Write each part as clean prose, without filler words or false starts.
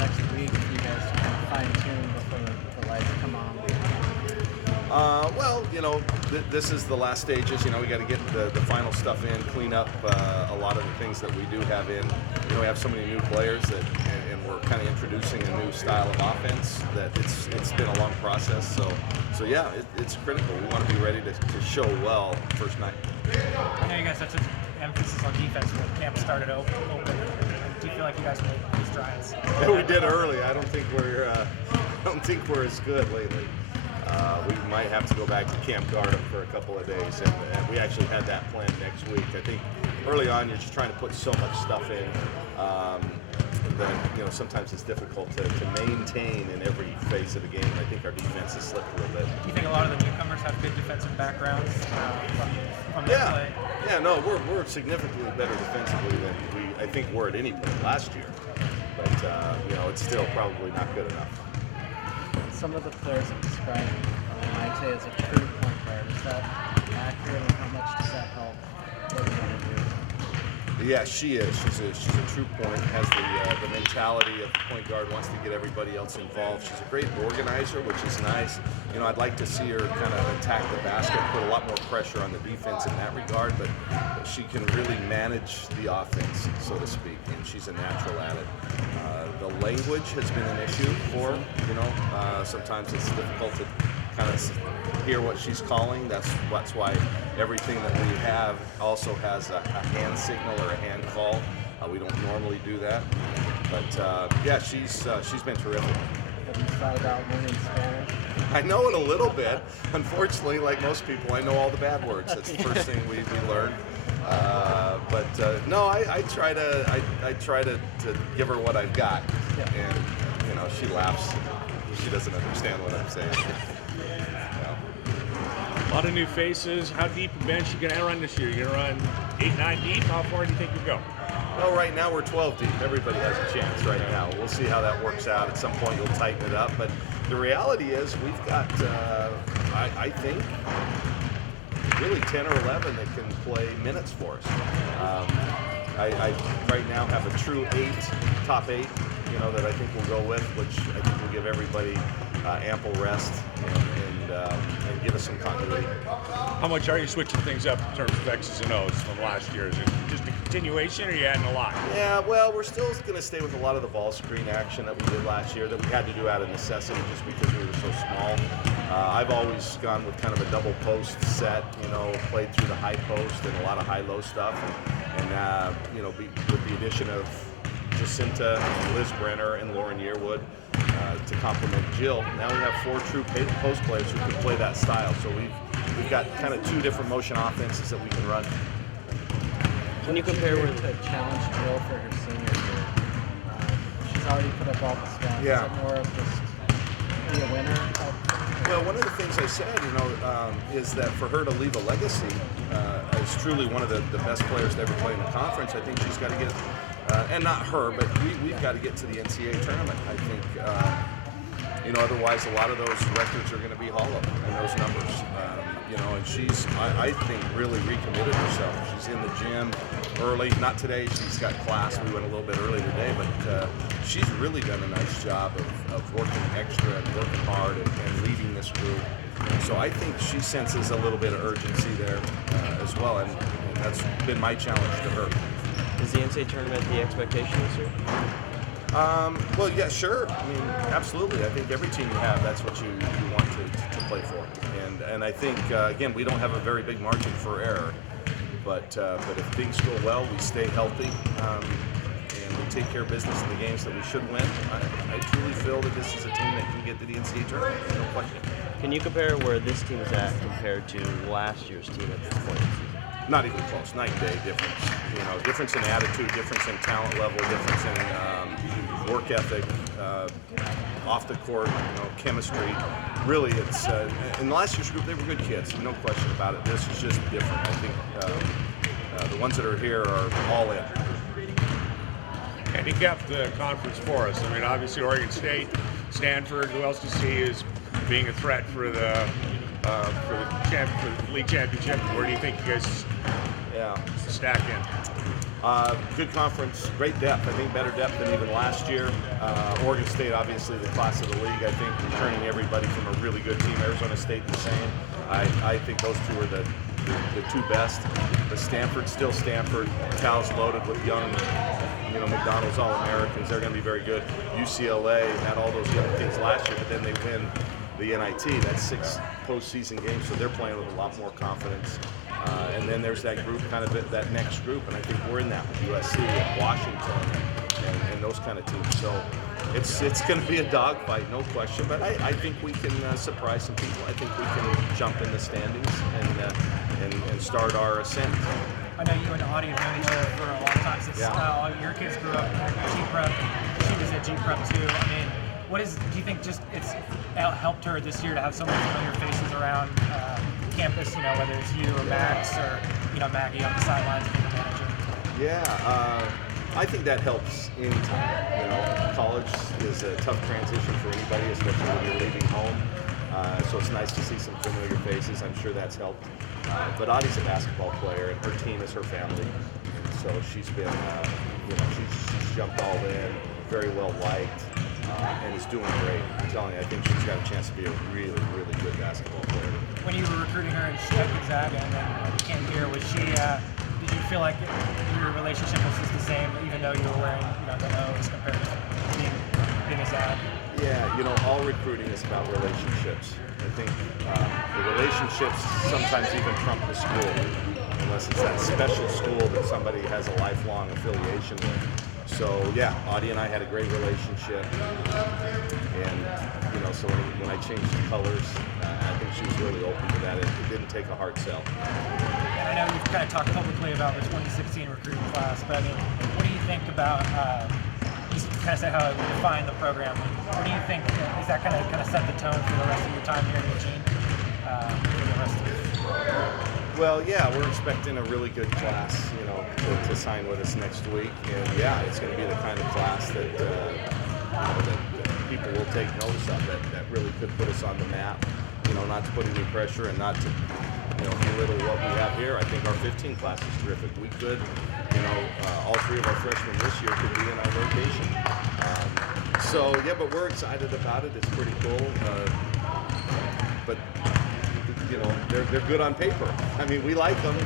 next week for you guys to kind of fine tune before the lights come on? Well, this is the last stages. We got to get the final stuff in, clean up a lot of the things that we do have in. We have so many new players and we're kind of introducing a new style of offense that it's been a long process. So yeah, it's critical. We want to be ready to show well first night. I know you guys had such emphasis on defense when camp started open. Do you feel like you guys made any strides? We did early. I don't think we're as good lately. We might have to go back to Camp Garden for a couple of days, and we actually had that planned next week. I think early on you're just trying to put so much stuff in that sometimes it's difficult to maintain in every phase of the game. I think our defense has slipped a little bit. Do you think a lot of the newcomers have good defensive backgrounds from their play? Yeah, no, we're significantly better defensively than I think were at any point last year. But it's still probably not good enough. Some of the players have described Maite as a true point guard. Is that accurate, and how much does that help what you want to do? Yeah, she is. She's a true point. Has the mentality of the point guard. Wants to get everybody else involved. She's a great organizer, which is nice. I'd like to see her kind of attack the basket, put a lot more pressure on the defense in that regard. But she can really manage the offense, so to speak, and she's a natural at it. The language has been an issue for her. Sometimes it's difficult to kind of hear what she's calling. That's why everything that we have also has a hand signal or a hand call. We don't normally do that, but yeah, she's been terrific. Have you thought about learning Spanish? I know it a little bit. Unfortunately, like most people, I know all the bad words. That's the first thing we learn. But no, I try to give her what I've got, and she laughs. She doesn't understand what I'm saying. A lot of new faces. How deep a bench you gonna run this year? You gonna run 8, 9 deep? How far do you think you go? Well, right now we're 12 deep. Everybody has a chance right now. We'll see how that works out. At some point, you'll tighten it up. But the reality is, we've got, I think, really 10 or 11 that can play minutes for us. I right now have a true top 8, that I think we'll go with, which I think will give everybody ample rest and give us some continuity. How much are you switching things up in terms of X's and O's from last year? Is it just a continuation, or are you adding a lot? Yeah, well, we're still going to stay with a lot of the ball screen action that we did last year that we had to do out of necessity just because we were so small. I've always gone with kind of a double post set, played through the high post and a lot of high-low stuff. And with the addition of Jacinta, Liz Brenner, and Lauren Yearwood to complement Jill, now we have 4 true post players who can play that style. So we've got kind of 2 different motion offenses that we can run. Can you compare with to challenge Jill for her senior year? She's already put up all the stats. Yeah. Is it more of just be a winner? Well, one of the things I said, is that for her to leave a legacy as truly one of the best players to ever play in the conference, I think she's got to get, and not her, but we've got to get to the NCAA tournament. I think, otherwise a lot of those records are going to be hollow and those numbers. And she's, I think, really recommitted herself. She's in the gym early. Not today. She's got class. We went a little bit early today, but she's really done a nice job of working extra and working hard and leading this group. So I think she senses a little bit of urgency there as well, and that's been my challenge to her. Is the NCAA tournament the expectation this year? Well, yeah, sure. I mean, absolutely. I think every team you have, that's what you want to play for. And I think, again, we don't have a very big margin for error. But if things go well, we stay healthy, and we take care of business in the games that we should win, I truly feel that this is a team that can get to the NCAA tournament, no question. Can you compare where this team is at compared to last year's team at this point in the season? Not even close. Night and day difference. Difference in attitude, difference in talent level, difference in work ethic, off the court, chemistry. Really, it's in last year's group they were good kids, no question about it. This is just different. I think the ones that are here are all in. Handicap the conference for us. I mean, obviously Oregon State, Stanford, who else do you see as being a threat for the league championship? Where do you think you guys stack in? Good conference, great depth. I think better depth than even last year. Oregon State, obviously the class of the league. I think returning everybody from a really good team. Arizona State the same. I think those two are the two best. But Stanford's still Stanford. Cal's loaded with young, McDonald's All-Americans. They're going to be very good. UCLA had all those young kids last year, but then they win the NIT. That's 6 postseason games, so they're playing with a lot more confidence. And then there's that group, kind of that next group, and I think we're in that with USC and Washington and those kind of teams. So it's going to be a dogfight, no question. But I think we can surprise some people. I think we can jump in the standings and start our ascent. I know you and Audie have known each other for a long time since all your kids grew up at G-Prep. She was at G-Prep too. I mean, do you think just it's helped her this year to have so many familiar faces around campus, whether it's you or Max or, Maggie on the sidelines being the manager? Yeah, I think that helps anytime. College is a tough transition for anybody, especially when you're leaving home. So it's nice to see some familiar faces. I'm sure that's helped. But Audie's a basketball player, and her team is her family. So she's been, she's jumped all in, very well liked, and is doing great. I'm telling you, I think she's got a chance to be a really, really good basketball player. When you were recruiting her at Gonzaga and then came here, was she? Did you feel like your relationship was just the same, even though you were wearing, the O's compared to being a Zag? Yeah, all recruiting is about relationships. I think the relationships sometimes even trump the school, unless it's that special school that somebody has a lifelong affiliation with. So yeah, Audie and I had a great relationship, and so when I changed the colors, I think she was really open to that. It didn't take a hard sell. And I know you've kind of talked publicly about the 2016 recruiting class, but I mean, what do you think about? You kind of said how it would define the program. What do you think? Is that kind of set the tone for the rest of your time here in Eugene? For the rest of Well, yeah, we're expecting a really good class, to sign with us next week, and yeah, it's going to be the kind of class that that people will take notice of. That really could put us on the map. Not to put any pressure and not to belittle what we have here. I think our 15 class is terrific. We could, all 3 of our freshmen this year could be in our rotation. So yeah, but we're excited about it. It's pretty cool. But they're good on paper. I mean, we like them,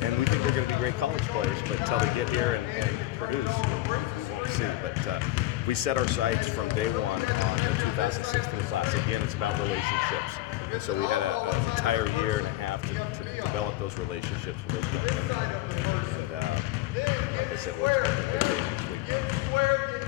and we think they're going to be great college players. But until they get here and produce, we won't see. But we set our sights from day one on the 2016 class. Again, it's about relationships. And so we had an entire year and a half to develop those relationships with those young men. And like I said, we're expecting a big day next week.